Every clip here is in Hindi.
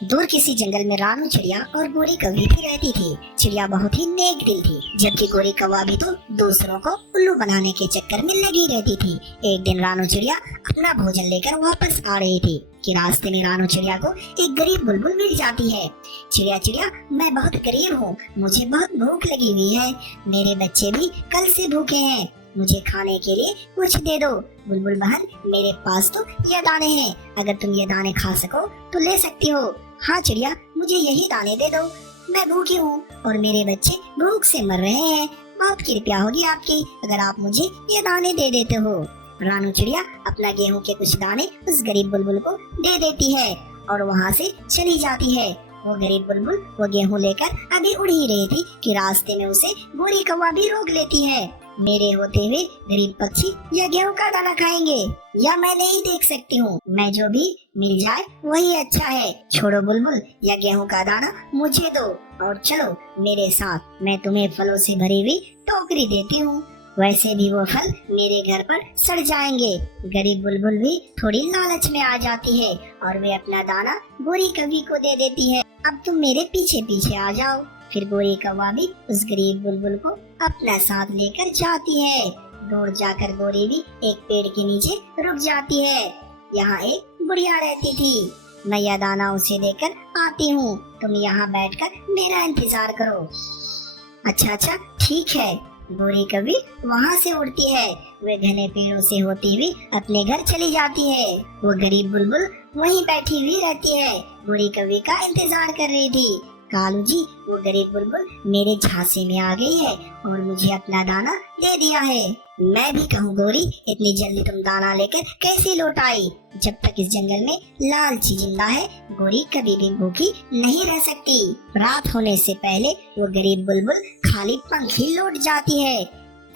दूर किसी जंगल में रानू चिड़िया और गोरी कौवी भी रहती थी। चिड़िया बहुत ही नेक दिल थी, जबकि गोरी कौवा भी तो दूसरों को उल्लू बनाने के चक्कर में लगी रहती थी। एक दिन रानू चिड़िया अपना भोजन लेकर वापस आ रही थी कि रास्ते में रानू चिड़िया को एक गरीब बुलबुल मिल जाती है। चिड़िया चिड़िया, मैं बहुत गरीब हूँ, मुझे बहुत भूख लगी हुई है, मेरे बच्चे भी कल से भूखे हैं, मुझे खाने के लिए कुछ दे दो। बुलबुल बहन, मेरे पास तो ये दाने हैं, अगर तुम ये दाने खा सको तो ले सकती हो। हाँ चिड़िया, मुझे यही दाने दे दो, मैं भूखी हूँ और मेरे बच्चे भूख से मर रहे हैं, बहुत कृपया होगी आपकी अगर आप मुझे ये दाने दे देते हो। रानू चिड़िया अपना गेहूं के कुछ दाने उस गरीब बुलबुल को दे देती है और वहाँ से चली जाती है। वो गरीब बुलबुल वो गेहूं लेकर अभी उड़ ही रही थी कि रास्ते में उसे गोरी कौवा भी रोक लेती है। मेरे होते हुए गरीब पक्षी या गेहूं का दाना खाएंगे या मैं नहीं देख सकती हूँ, मैं जो भी मिल जाए वही अच्छा है। छोड़ो बुलबुल, या गेहूं का दाना मुझे दो और चलो मेरे साथ, मैं तुम्हें फलों से भरी हुई टोकरी देती हूँ, वैसे भी वो फल मेरे घर पर सड़ जाएंगे। गरीब बुलबुल भी थोड़ी लालच में आ जाती है और वे अपना दाना गोरी कौवी को दे देती है। अब तुम मेरे पीछे पीछे आ जाओ। फिर गोरी कौवा भी उस गरीब बुलबुल को अपना साथ लेकर जाती है। दूर जाकर गोरी भी एक पेड़ के नीचे रुक जाती है। यहाँ एक बुढ़िया रहती थी, मैं यह दाना उसे देकर आती हूँ, तुम यहाँ बैठकर मेरा इंतजार करो। अच्छा अच्छा ठीक है। गोरी कौवी वहाँ से उड़ती है, वे घने पेड़ों से होती हुई अपने घर चली जाती है। वो गरीब बुलबुल वहीं बैठी हुई रहती है, गोरी कौवी का इंतजार कर रही थी। कालू जी, वो गरीब बुलबुल मेरे झांसे में आ गई है और मुझे अपना दाना दे दिया है। मैं भी कहूँ गोरी, इतनी जल्दी तुम दाना लेकर कैसे लौट आई? जब तक इस जंगल में लालची जिंदा है, गोरी कभी भी भूखी नहीं रह सकती। रात होने से पहले वो गरीब बुलबुल खाली पंख ही लौट जाती है।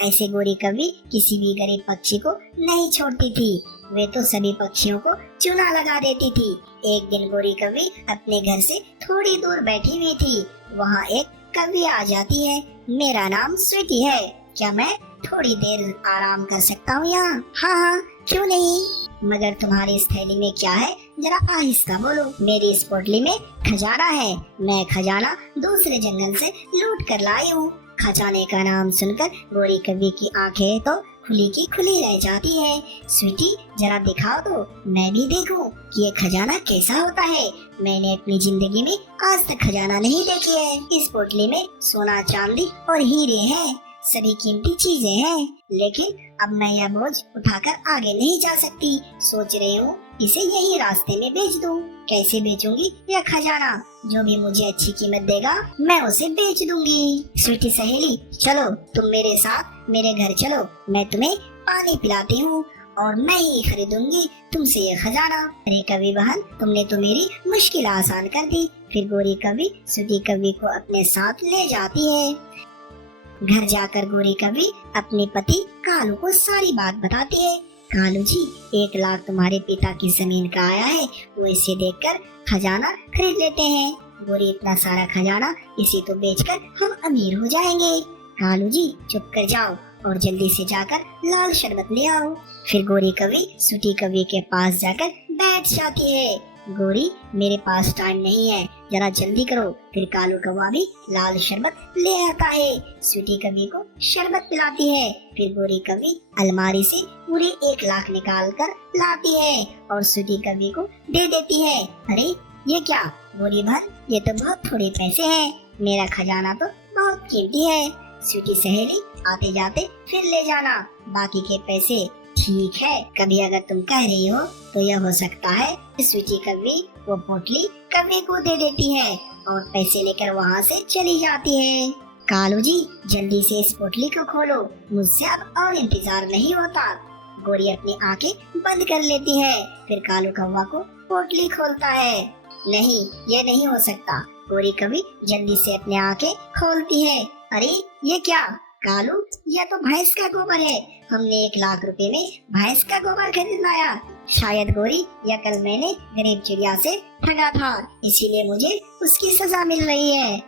ऐसे गोरी कौवी किसी भी गरीब पक्षी को नहीं छोड़ती थी, वे तो सभी पक्षियों को चूना लगा देती थी। एक दिन गोरी कौवी अपने घर से थोड़ी दूर बैठी हुई थी, वहाँ एक कौवी आ जाती है। मेरा नाम स्वीटी है, क्या मैं थोड़ी देर आराम कर सकता हूँ यहाँ? हाँ हाँ, क्यों नहीं, मगर तुम्हारी इस थैली में क्या है, जरा आहिस्ता बोलो। मेरी इस पोटली में खजाना है, मैं खजाना दूसरे जंगल से लूट कर लाई हूँ। खजाने का नाम सुनकर गोरी कौवी की आंखें तो खुली की खुली रह जाती है। स्वीटी, जरा दिखाओ तो मैं भी देखूं कि ये खजाना कैसा होता है, मैंने अपनी जिंदगी में आज तक खजाना नहीं देखी है। इस पोटली में सोना चांदी और हीरे हैं, सभी कीमती चीजें हैं, लेकिन अब मैं यह बोझ उठाकर आगे नहीं जा सकती, सोच रही हूँ इसे यही रास्ते में बेच दूं। कैसे बेचूंगी यह खजाना? जो भी मुझे अच्छी कीमत देगा मैं उसे बेच दूंगी। स्वीटी सहेली, चलो तुम मेरे साथ मेरे घर चलो, मैं तुम्हें पानी पिलाती हूँ और मैं ही खरीदूंगी तुमसे ये खजाना। अरे कौवी बहन, तुमने तो मेरी मुश्किल आसान कर दी। फिर गोरी कौवी स्वीटी कौवी को अपने साथ ले जाती है। घर जाकर गोरी कौवी अपने पति कालू को सारी बात बताती है। कालू जी, 1 लाख तुम्हारे पिता की जमीन का आया है, वो इसे देखकर खजाना खरीद लेते हैं। गोरी, इतना सारा खजाना इसी तो बेचकर हम अमीर हो जाएंगे। कालू जी, चुप कर जाओ और जल्दी से जाकर लाल शरबत ले आओ। फिर गोरी कौवी स्वीटी कौवी के पास जाकर बैठ जाती है। गोरी, मेरे पास टाइम नहीं है, जरा जल्दी करो। फिर कालू कौवा भी लाल शरबत ले आता है, स्वीटी कौवी को शरबत पिलाती है। फिर गोरी कौवी अलमारी से पूरे 1 लाख निकाल कर लाती है और स्वीटी कौवी को दे देती है। अरे ये क्या गोरी बहन, ये तो बहुत थोड़े पैसे हैं, मेरा खजाना तो बहुत कीमती है। स्वीटी सहेली, आते जाते फिर ले जाना बाकी के पैसे। ठीक है, कभी अगर तुम कह रही हो तो यह हो सकता है। स्वीटी कौवी वो पोटली कौवी को दे देती है और पैसे लेकर वहाँ से चली जाती है। कालू जी, जल्दी से इस पोटली को खोलो, मुझसे अब और इंतजार नहीं होता। गोरी अपनी आंखें बंद कर लेती है। फिर कालू कौवा को पोटली खोलता है। नहीं, ये नहीं हो सकता। गोरी कौवी जल्दी से अपनी आंखें खोलती है। अरे ये क्या कालू, यह तो भैंस का गोबर है, हमने 1 लाख रुपए में भैंस का गोबर खरीद लाया। शायद गोरी, यह कल मैंने गरीब चिड़िया से ठगा था, इसीलिए मुझे उसकी सजा मिल रही है।